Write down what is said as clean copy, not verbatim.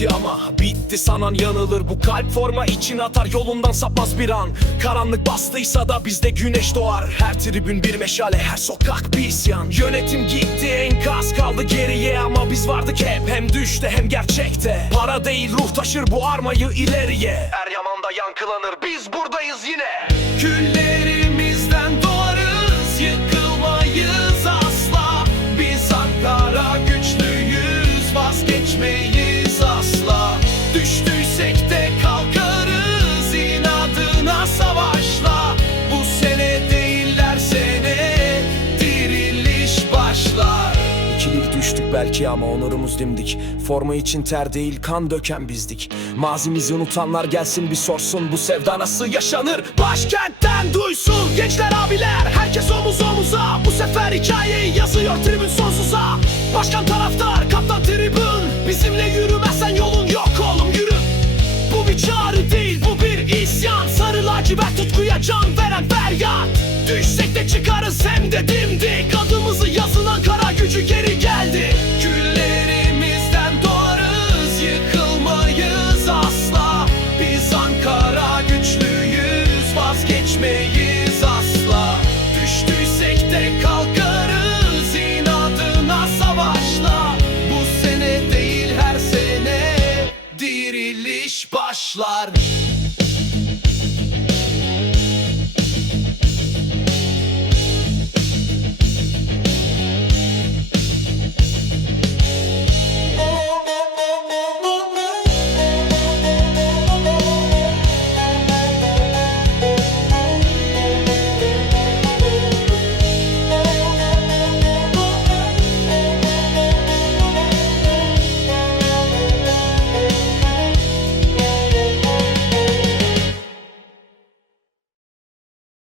belki ama bitti sanan yanılır. Bu kalp forma için atar, yolundan sapmaz bir an. Karanlık bastıysa da bizde güneş doğar. Her tribün bir meşale, her sokak bir isyan. Yönetim gitti, enkaz kaldı geriye, ama biz vardık hep, hem düşte hem gerçekte. Para değil ruh taşır bu armayı ileriye. Eryaman'da yankılanır, biz buradayız yine. Küllerimizden doğarız, yıkılmayız asla. Biz Ankara güçlüyüz, vazgeçmeyiz asla. Düştüysek de kalkarız, inadına savaşla. Bu sene değiller sene, diriliş başlar. İkilik düştük belki ama onurumuz dimdik. Forma için ter değil kan döken bizdik. Mazimizi unutanlar gelsin bir sorsun, bu sevda nasıl yaşanır? Başkentten duysun gençler abiler, herkes omuz omuza. Bu sefer hikayeyi yazıyor tribün sonsuza. Başkan taraftar, kaptan tribün, bizimle yürümezsen yolun yok oğlum, yürü. Bu bir çağrı değil, bu bir isyan. Sarı lacivert tutkuya can veren feryat. Düşsek de çıkarız hem de dimdik. Adımızı yazın, Ankara gücü geri geldi. Küllerimizden doğarız, yıkılmayız asla. Biz Ankara güçlüyüz, vazgeçmeyiz asla. Düştüysek de kalkarız, inadına savaşla. Bu sene değil her sene, diriliş başlar.